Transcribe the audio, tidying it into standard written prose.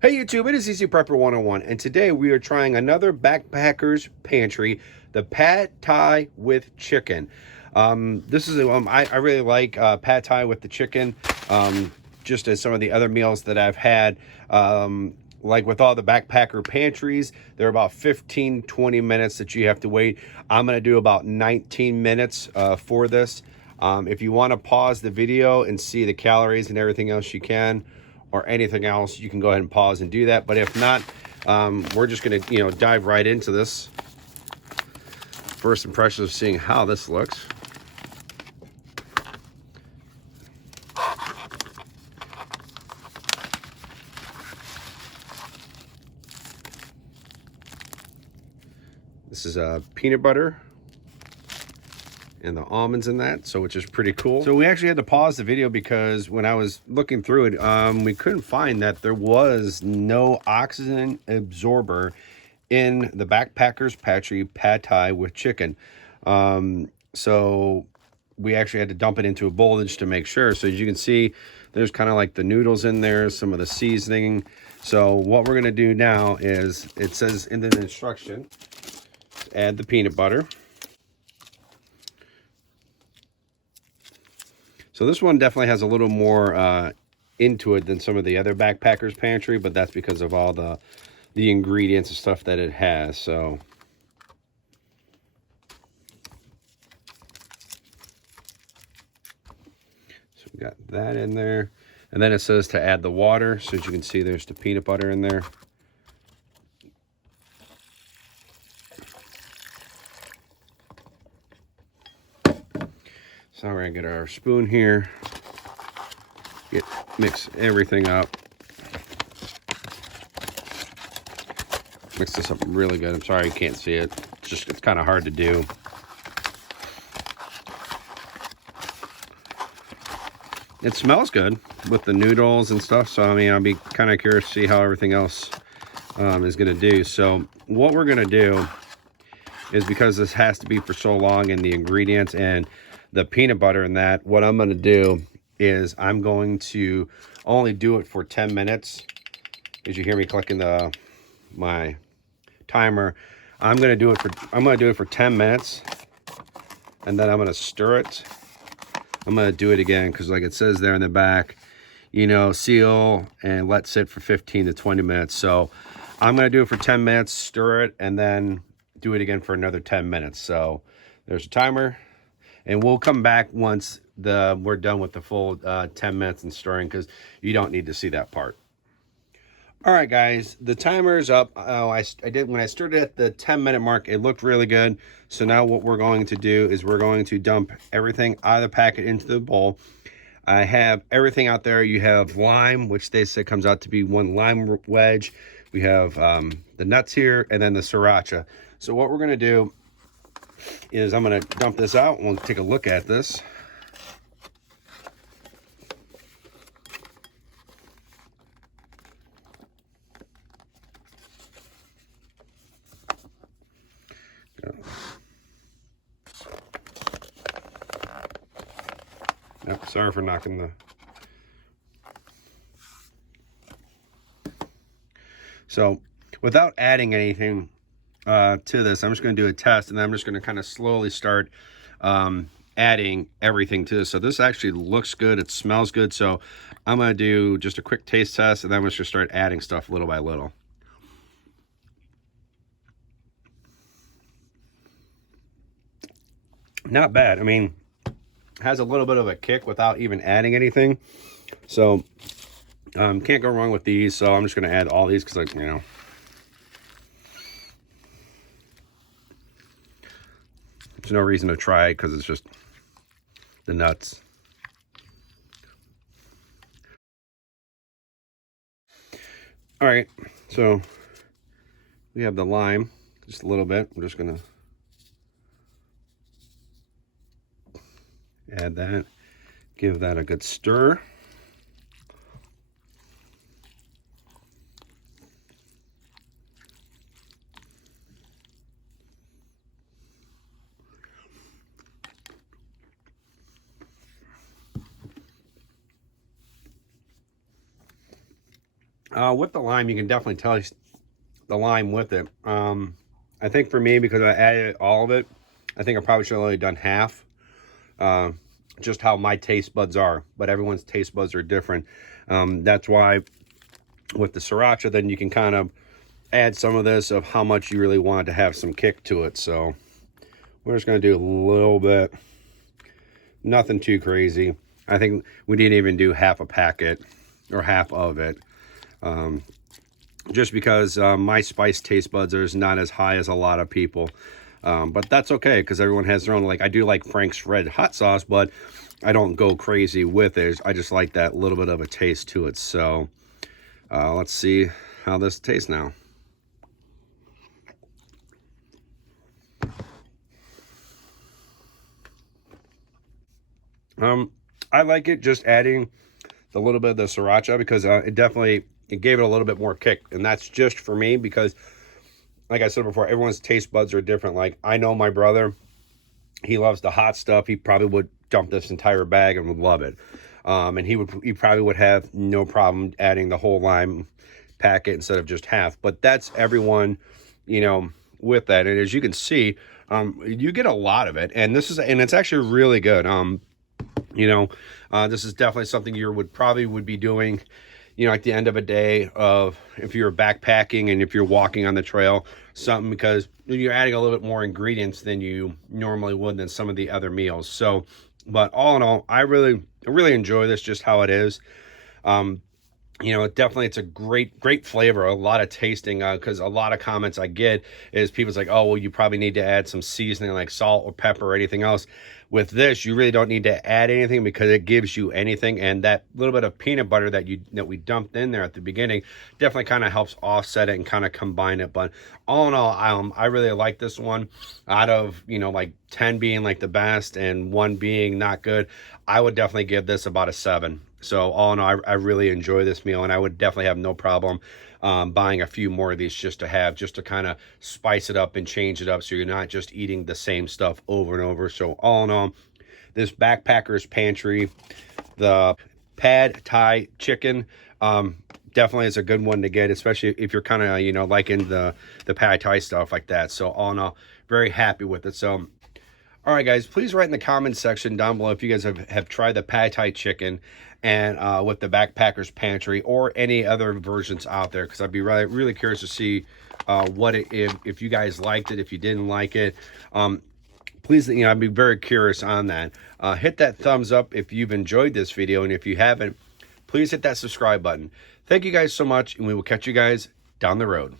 Hey YouTube, it is Easy Prepper 101, and today we are trying another Backpackers Pantry, the Pad Thai with chicken. This is I really like Pad Thai with the chicken, just as some of the other meals that I've had. Like with all the backpacker pantries, they're about 15-20 minutes that you have to wait. I'm going to do about 19 minutes for this. If you want to pause the video and see the calories and everything else, you can, or anything else, you can go ahead and pause and do that. But if not, we're just going to dive right into this. First impressions of seeing how this looks. This is peanut butter and the almonds in that, so which is pretty cool. So we actually had to pause the video because when I was looking through it, we couldn't find that there was no oxygen absorber in the Backpackers Pantry Pad Thai with chicken. So we actually had to dump it into a bowl just to make sure. So as you can see, there's kind of like the noodles in there, some of the seasoning. So what we're gonna do now is, it says in the instruction, add the peanut butter. So this one definitely has a little more into it than some of the other Backpackers Pantry, but that's because of all the ingredients and stuff that it has. So we got that in there. And then it says to add the water. So as you can see, there's the peanut butter in there. So we're gonna get our spoon here, mix everything up. Mix this up really good. I'm sorry you can't see it. It's kind of hard to do. It smells good with the noodles and stuff. So I mean, I'll be kind of curious to see how everything else is gonna do. So what we're gonna do is, because this has to be for so long, and the ingredients and the peanut butter and that, what I'm going to do is I'm going to only do it for 10 minutes. As you hear me clicking my timer, I'm going to do it for 10 minutes, and then I'm going to stir it. I'm going to do it again because, like it says there in the back, seal and let sit for 15 to 20 minutes. So I'm going to do it for 10 minutes, stir it, and then do it again for another 10 minutes. So there's a timer. And we'll come back once we're done with the full 10 minutes and stirring, because you don't need to see that part. All right, guys, the timer is up. I did, when I stirred it at the 10-minute mark, it looked really good. So now what we're going to do is we're going to dump everything out of the packet into the bowl. I have everything out there. You have lime, which they say comes out to be 1 lime wedge. We have the nuts here, and then the sriracha. So what we're going to do is I'm going to dump this out, and we'll take a look at this. Yep, sorry for knocking the... So without adding anything to this, I'm just going to do a test, and then I'm just going to kind of slowly start adding everything to this. So this actually looks good, it smells good, so I'm going to do just a quick taste test, and then I'm just going to start adding stuff little by little. Not bad. I mean, has a little bit of a kick without even adding anything, so can't go wrong with these. So I'm just going to add all these because, there's no reason to try it because it's just the nuts. All right, so we have the lime, just a little bit. I'm just gonna add that, give that a good stir. With the lime, you can definitely taste the lime with it. I think for me, because I added all of it, I think I probably should have only done half. Just how my taste buds are, but everyone's taste buds are different. That's why with the sriracha, then you can kind of add some of this of how much you really want to have some kick to it. So we're just going to do a little bit, nothing too crazy. I think we didn't even do half a packet or half of it, just because my spice taste buds are not as high as a lot of people. But that's okay, because everyone has their own. Like, I do like Frank's red hot sauce, but I don't go crazy with it. I just like that little bit of a taste to it. So let's see how this tastes now. I like it just adding the little bit of the sriracha, because it gave it a little bit more kick. And that's just for me, because like I said before, everyone's taste buds are different. Like, I know my brother, he loves the hot stuff. He probably would dump this entire bag and would love it. And he probably would have no problem adding the whole lime packet instead of just half. But that's everyone, you know, with that. And as you can see, you get a lot of it. And it's actually really good. You know, this is definitely something you would be doing, you know, at the end of a day of, if you're backpacking and if you're walking on the trail, something, because you're adding a little bit more ingredients than you normally would than some of the other meals. So, but all in all, I really enjoy this, just how it is. You know, it's a great flavor, a lot of tasting, because a lot of comments I get is people's like, oh, well, you probably need to add some seasoning like salt or pepper or anything else. With this, you really don't need to add anything, because it gives you anything. And that little bit of peanut butter that we dumped in there at the beginning definitely kind of helps offset it and kind of combine it. But all in all, I really like this one. Out of, you know, like 10 being like the best and 1 being not good, I would definitely give this about a 7. So all in all, I really enjoy this meal, and I would definitely have no problem buying a few more of these just to kind of spice it up and change it up, so you're not just eating the same stuff over and over. So all in all, this Backpackers Pantry, the Pad Thai chicken, definitely is a good one to get, especially if you're kind of, you know, liking the Pad Thai stuff like that. So all in all, very happy with it. So all right, guys, please write in the comments section down below if you guys have tried the Pad Thai chicken and with the Backpackers Pantry, or any other versions out there, because I'd be really curious to see if you guys liked it, if you didn't like it. Please, you know, I'd be very curious on that. Hit that thumbs up if you've enjoyed this video, and if you haven't, please hit that subscribe button. Thank you guys so much, and we will catch you guys down the road.